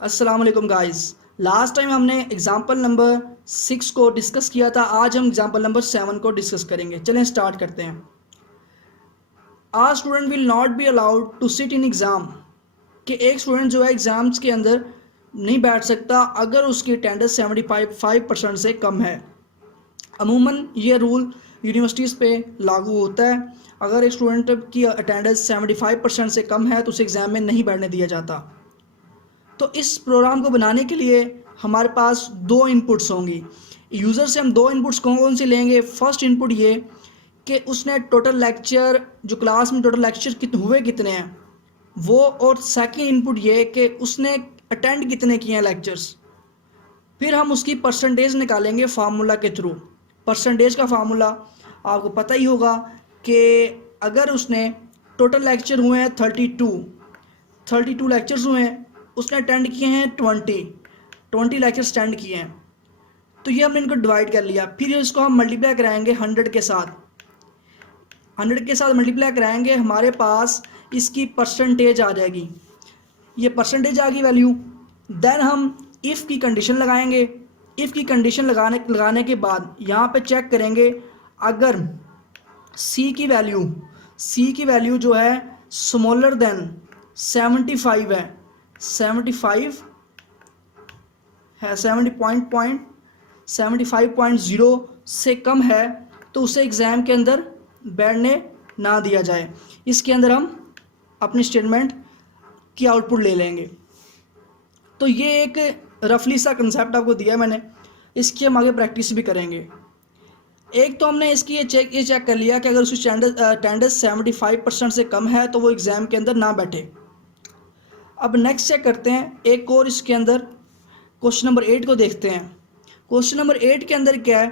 अस्सलाम वालेकुम guys. Last time हमने एग्जाम्पल नंबर 6 को डिस्कस किया था। आज हम एग्जाम्पल नंबर 7 को डिस्कस करेंगे। चलें स्टार्ट करते हैं। A student will not be allowed to sit in exam, कि एक स्टूडेंट जो है एग्ज़ाम्स के अंदर नहीं बैठ सकता अगर उसकी अटेंडेंस 75% से कम है। अमूमन ये रूल यूनिवर्सिटीज़ पे लागू होता है। अगर एक स्टूडेंट की अटेंडेंस 75% से कम है तो उसे एग्ज़ाम में नहीं बैठने दिया जाता। तो इस प्रोग्राम को बनाने के लिए हमारे पास दो इनपुट्स होंगी। यूज़र से हम दो इनपुट्स कौन कौन से लेंगे। फर्स्ट इनपुट ये कि उसने टोटल लेक्चर, जो क्लास में टोटल लेक्चर हुए कितने हैं वो, और सेकंड इनपुट ये कि उसने अटेंड कितने किए हैं लेक्चर्स। फिर हम उसकी परसेंटेज निकालेंगे फार्मूला के थ्रू। परसेंटेज का फार्मूला आपको पता ही होगा कि अगर उसने टोटल लेक्चर हुए हैं 32 लेक्चर्स हुए हैं, उसने अटेंड किए हैं 20 लेक्चर्स अटेंड किए हैं, तो ये हमने इनको डिवाइड कर लिया। फिर इसको हम मल्टीप्लाई कराएंगे 100 के साथ। 100 के साथ मल्टीप्लाई कराएंगे, हमारे पास इसकी परसेंटेज आ जाएगी। ये परसेंटेज आ गई वैल्यू। देन हम इफ़ की कंडीशन लगाएंगे। इफ़ की कंडीशन लगाने के बाद यहाँ पे चेक करेंगे, अगर सी की वैल्यू जो है स्मॉलर देन 75 है, 75 है, 75.0 से कम है, तो उसे एग्ज़ाम के अंदर बैठने ना दिया जाए। इसके अंदर हम अपनी स्टेटमेंट की आउटपुट ले लेंगे। तो ये एक रफली सा कंसेप्ट आपको दिया है मैंने, इसकी हम आगे प्रैक्टिस भी करेंगे। एक तो हमने इसकी ये चेक कर लिया कि अगर उसकी अटेंडेंस 75% से कम है तो वो एग्ज़ाम के अंदर ना बैठे। अब नेक्स्ट चेक करते हैं एक और, इसके अंदर क्वेश्चन नंबर 8 को देखते हैं। क्वेश्चन नंबर 8 के अंदर क्या है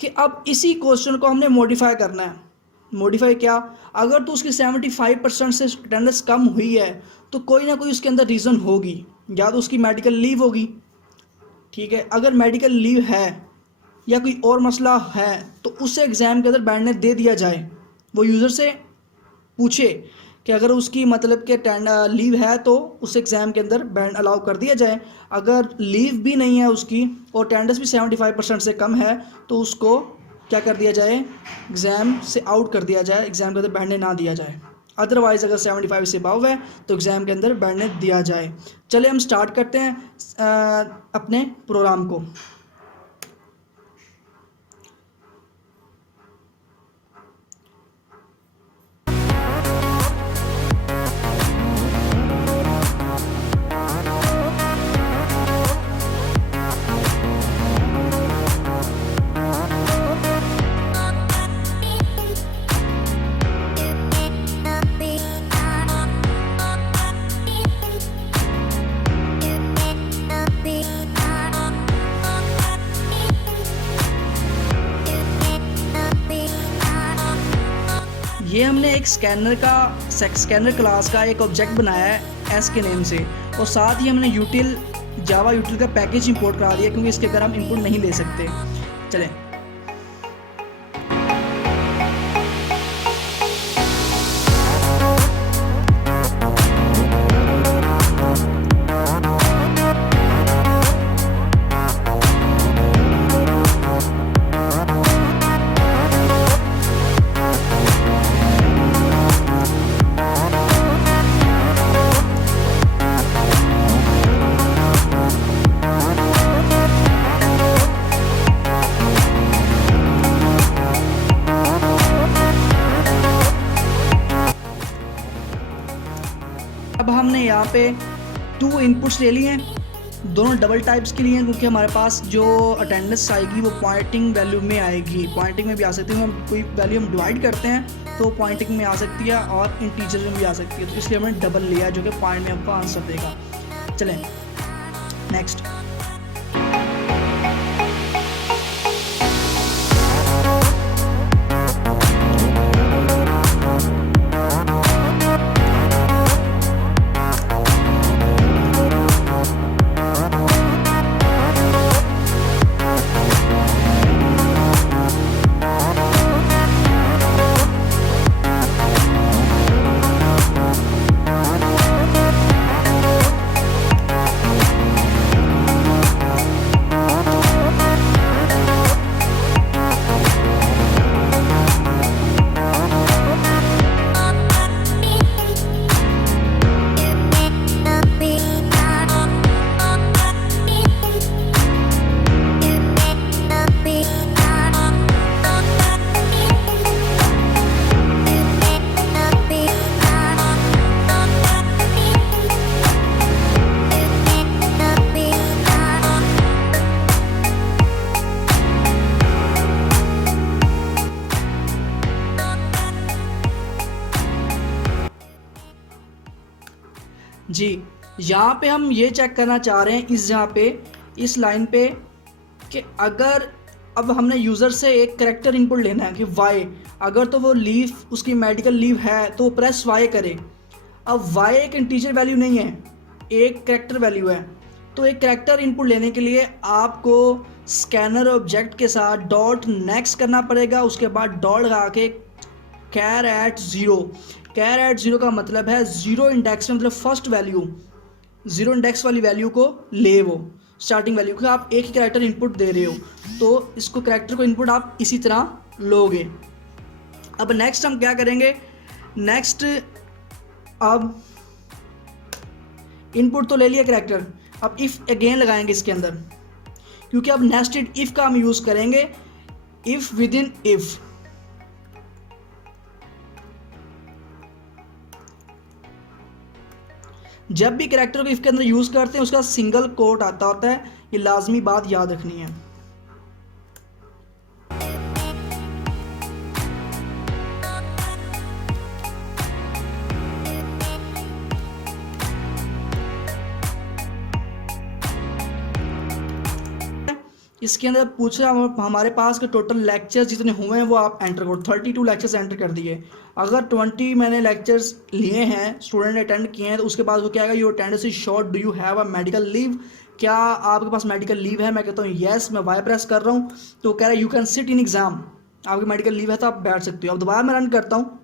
कि अब इसी क्वेश्चन को हमने मॉडिफाई करना है। मॉडिफाई क्या, अगर तो उसकी 75% से अटेंडेंस कम हुई है तो कोई ना कोई उसके अंदर रीज़न होगी, या तो उसकी मेडिकल लीव होगी, ठीक है। अगर मेडिकल लीव है या कोई और मसला है तो उसे एग्ज़ाम के अंदर बैठने दे दिया जाए। वो यूज़र से पूछे कि अगर उसकी मतलब कि लीव है तो उस एग्ज़ाम के अंदर बैंड अलाउ कर दिया जाए। अगर लीव भी नहीं है उसकी और अटेंडेंस भी 75% से कम है तो उसको क्या कर दिया जाए, एग्ज़ाम से आउट कर दिया जाए, एग्ज़ाम के अंदर बैठने ना दिया जाए। अदरवाइज़ अगर 75 से अबव है तो एग्ज़ाम के अंदर बैठने दिया जाए। चले हम स्टार्ट करते हैं अपने प्रोग्राम को। ये हमने एक स्कैनर क्लास का एक ऑब्जेक्ट बनाया है एस के नेम से, और साथ ही हमने जावा यूटिल का पैकेज इंपोर्ट करा दिया क्योंकि इसके अंदर हम इनपुट नहीं ले सकते। चलें अब हमने यहाँ पे 2 इनपुट्स ले लिए हैं, दोनों डबल टाइप्स के लिए हैं, क्योंकि हमारे पास जो अटेंडेंस आएगी वो पॉइंटिंग वैल्यू में आएगी। पॉइंटिंग में भी आ सकती है, हम कोई वैल्यू हम डिवाइड करते हैं तो पॉइंटिंग में आ सकती है और इंटीजर में भी आ सकती है, तो इसलिए हमने डबल लिया जो कि पॉइंट में आपको आंसर देगा। चलें नेक्स्ट। यहाँ पे हम ये चेक करना चाह रहे हैं इस जहाँ पे इस लाइन पे कि अगर अब हमने यूज़र से एक करेक्टर इनपुट लेना है कि वाई, अगर तो वो लीव उसकी मेडिकल लीव है तो प्रेस वाई करे। अब वाई एक इंटीजर वैल्यू नहीं है, एक करेक्टर वैल्यू है। तो एक करेक्टर इनपुट लेने के लिए आपको स्कैनर ऑब्जेक्ट के साथ डॉट नेक्स्ट करना पड़ेगा, उसके बाद डॉट लगा के char at zero. Char at zero का मतलब है ज़ीरो इंडेक्स में, मतलब फर्स्ट वैल्यू, ज़ीरो इंडेक्स वाली वैल्यू को ले, वो स्टार्टिंग वैल्यू को आप एक ही करेक्टर इनपुट दे रहे हो, तो इसको करेक्टर को इनपुट आप इसी तरह लोगे। अब नेक्स्ट हम क्या करेंगे, नेक्स्ट अब इनपुट तो ले लिया करेक्टर, अब इफ़ अगेन लगाएंगे इसके अंदर, क्योंकि अब नेस्टेड इफ़ का हम यूज़ करेंगे, इफ़ विद इन इफ़। जब भी करेक्टर को इफ़ के अंदर यूज़ करते हैं उसका सिंगल कोट आता होता है, ये लाजमी बात याद रखनी है। इसके अंदर पूछ रहा है हमारे पास के टोटल लेक्चर्स जितने हुए हैं वो आप एंटर करो। 32 लेक्चर्स एंटर कर दिए। अगर 20 मैंने लेक्चर्स लिए हैं, स्टूडेंट अटेंड किए हैं, तो उसके बाद वो क्या आएगा, your attendance is short, do you have a medical leave, क्या आपके पास मेडिकल लीव है। मैं कहता हूँ येस, मैं वाई प्रेस कर रहा हूँ तो कह रहा है you can sit in exam, आपकी मेडिकल लीव है तो आप बैठ सकते हो। अब दोबारा मैं रन करता हूँ,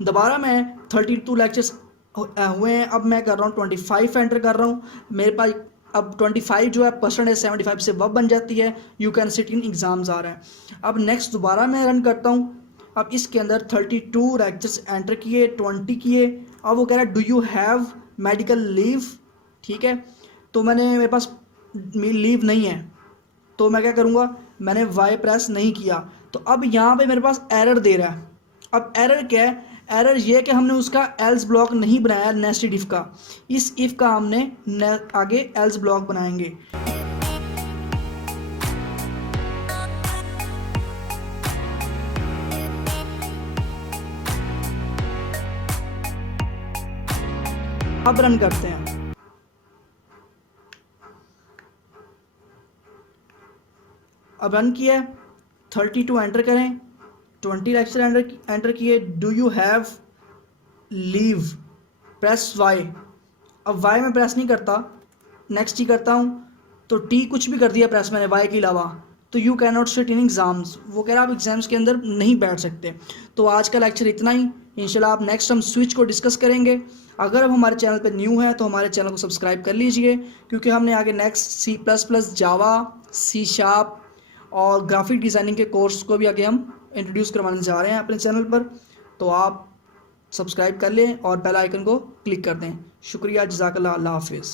दोबारा मैं 32 लेक्चर्स हुए हैं, अब मैं कर रहा हूँ 25 एंटर कर रहा हूँ। मेरे पास अब 25 जो है परसेंटेज 75 से वब बन जाती है, you can sit in exams आ रहा है। अब नेक्स्ट दोबारा मैं रन करता हूँ, अब इसके अंदर 32 लेक्चर्स एंटर किए, 20 किए। अब वो कह रहा है do you have medical leave, ठीक है, तो मेरे पास लीव नहीं है, तो मैं क्या करूँगा, मैंने वाई प्रेस नहीं किया, तो अब यहाँ पे मेरे पास एरर दे रहा है। अब एरर क्या है, एरर ये कि हमने उसका एल्स ब्लॉक नहीं बनाया नेस्टेड इफ का, इस इफ का हमने आगे एल्स ब्लॉक बनाएंगे। अब रन करते हैं, अब रन किया, 32 एंटर करें, 20 लेक्चर एंटर किए, do you have leave, press y. अब वाई में प्रेस नहीं करता, नेक्स्ट ही करता हूँ, तो टी कुछ भी कर दिया प्रेस मैंने वाई के अलावा, तो you can not sit in exams, वो कह रहा आप एग्ज़ाम्स के अंदर नहीं बैठ सकते। तो आज का लेक्चर इतना ही, इंशाल्लाह आप नेक्स्ट हम स्विच को डिस्कस करेंगे। अगर आप हमारे चैनल पर न्यू हैं तो हमारे चैनल को सब्सक्राइब कर लीजिए, क्योंकि हमने आगे नेक्स्ट C++, जावा, C# और ग्राफिक डिज़ाइनिंग के कोर्स को भी आगे हम इंट्रोड्यूस करवाने जा रहे हैं अपने चैनल पर। तो आप सब्सक्राइब कर लें और बेल आइकन को क्लिक कर दें। शुक्रिया, जज़ाकल्लाह, अल्लाह हाफिज़।